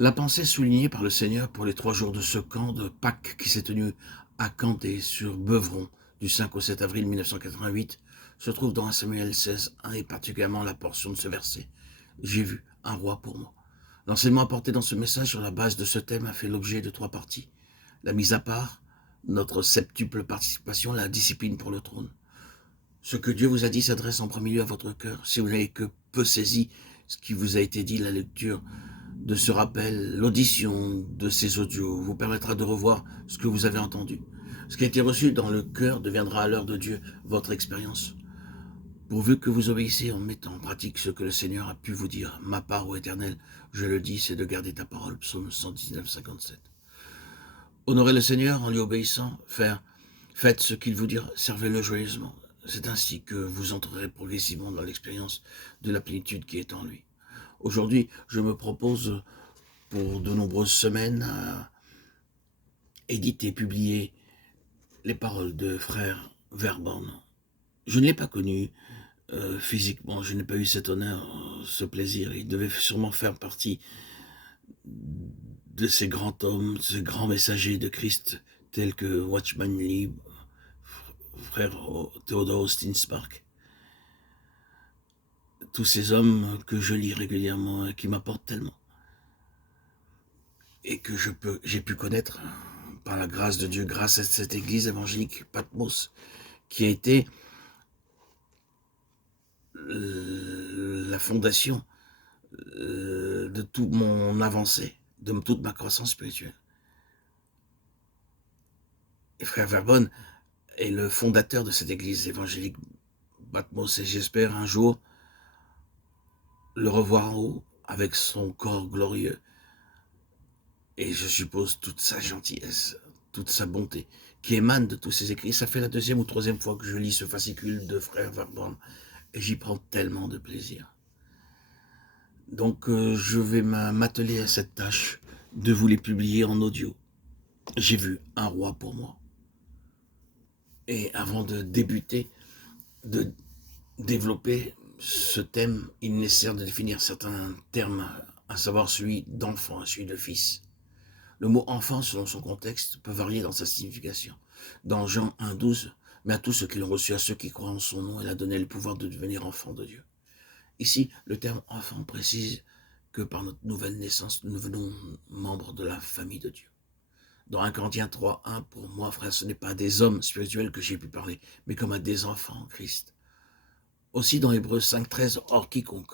La pensée soulignée par le Seigneur pour les 3 jours de ce camp de Pâques qui s'est tenu à Canté sur Beuvron du 5 au 7 avril 1988 se trouve dans 1 Samuel 16:1 et particulièrement la portion de ce verset. J'ai vu un roi pour moi. L'enseignement apporté dans ce message sur la base de ce thème a fait l'objet de 3 parties. La mise à part, notre septuple participation, la discipline pour le trône. Ce que Dieu vous a dit s'adresse en premier lieu à votre cœur. Si vous n'avez que peu saisi ce qui vous a été dit, la lecture de ce rappel, l'audition de ces audios vous permettra de revoir ce que vous avez entendu. Ce qui a été reçu dans le cœur deviendra à l'heure de Dieu votre expérience. Pourvu que vous obéissez en mettant en pratique ce que le Seigneur a pu vous dire. Ma part, ô Éternel, je le dis, c'est de garder ta parole. Psaume 119, 57. Honorez le Seigneur en lui obéissant, faites ce qu'il vous dira, servez-le joyeusement. C'est ainsi que vous entrerez progressivement dans l'expérience de la plénitude qui est en lui. Aujourd'hui, je me propose pour de nombreuses semaines à éditer, publier les paroles de frère Verborn. Je ne l'ai pas connu physiquement, je n'ai pas eu cet honneur, ce plaisir. Il devait sûrement faire partie de ces grands hommes, ces grands messagers de Christ, tels que Watchman Nee, frère Theodore Austin Spark. Tous ces hommes que je lis régulièrement et qui m'apportent tellement. Et que j'ai pu connaître par la grâce de Dieu, grâce à cette église évangélique Patmos, qui a été la fondation de toute mon avancée, de toute ma croissance spirituelle. Et frère Verbonne est le fondateur de cette église évangélique Patmos, et j'espère un jour le revoir en haut avec son corps glorieux. Et je suppose toute sa gentillesse, toute sa bonté, qui émane de tous ses écrits. Ça fait la 2e ou 3e fois que je lis ce fascicule de frère Verborn, et j'y prends tellement de plaisir. Donc je vais m'atteler à cette tâche de vous les publier en audio. J'ai vu un roi pour moi. Et avant de débuter, de développer ce thème, il est nécessaire de définir certains termes, à savoir celui d'enfant et celui de fils. Le mot enfant, selon son contexte, peut varier dans sa signification. Dans Jean 1,12, mais à tous ceux qui l'ont reçu, à ceux qui croient en son nom, il a donné le pouvoir de devenir enfant de Dieu. Ici, le terme enfant précise que par notre nouvelle naissance, nous devenons membres de la famille de Dieu. Dans 1 Corinthiens 3,1, pour moi, frère, ce n'est pas à des hommes spirituels que j'ai pu parler, mais comme à des enfants en Christ. Aussi dans Hébreux 5,13, or quiconque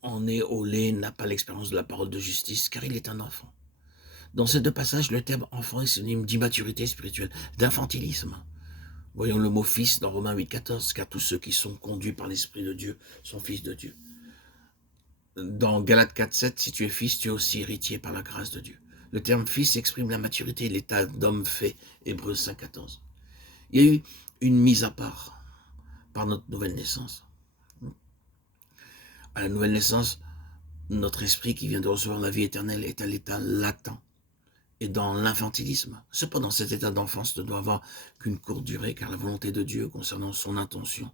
en est au lait n'a pas l'expérience de la parole de justice, car il est un enfant. Dans ces 2 passages, le terme enfant est synonyme d'immaturité spirituelle, d'infantilisme. Voyons le mot fils dans Romains 8,14, car tous ceux qui sont conduits par l'Esprit de Dieu sont fils de Dieu. Dans Galates 4,7, si tu es fils, tu es aussi héritier par la grâce de Dieu. Le terme fils exprime la maturité, l'état d'homme fait, Hébreux 5,14. Il y a eu une mise à part par notre nouvelle naissance. À la nouvelle naissance, notre esprit qui vient de recevoir la vie éternelle est à l'état latent et dans l'infantilisme. Cependant, cet état d'enfance ne doit avoir qu'une courte durée, car la volonté de Dieu concernant son intention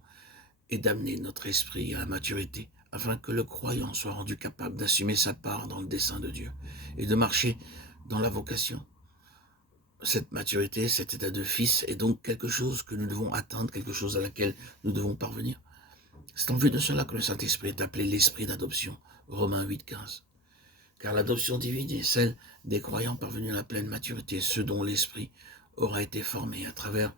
est d'amener notre esprit à la maturité, afin que le croyant soit rendu capable d'assumer sa part dans le dessein de Dieu et de marcher dans la vocation. Cette maturité, cet état de fils est donc quelque chose que nous devons atteindre, quelque chose à laquelle nous devons parvenir. C'est en vue de cela que le Saint-Esprit est appelé l'esprit d'adoption, Romains 8,15. Car l'adoption divine est celle des croyants parvenus à la pleine maturité, ceux dont l'esprit aura été formé à travers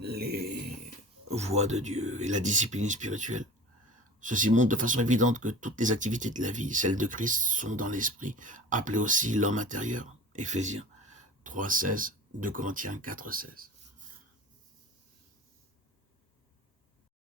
les voies de Dieu et la discipline spirituelle. Ceci montre de façon évidente que toutes les activités de la vie, celles de Christ, sont dans l'esprit, appelé aussi l'homme intérieur, Éphésiens 3,16, 2 Corinthiens 4,16.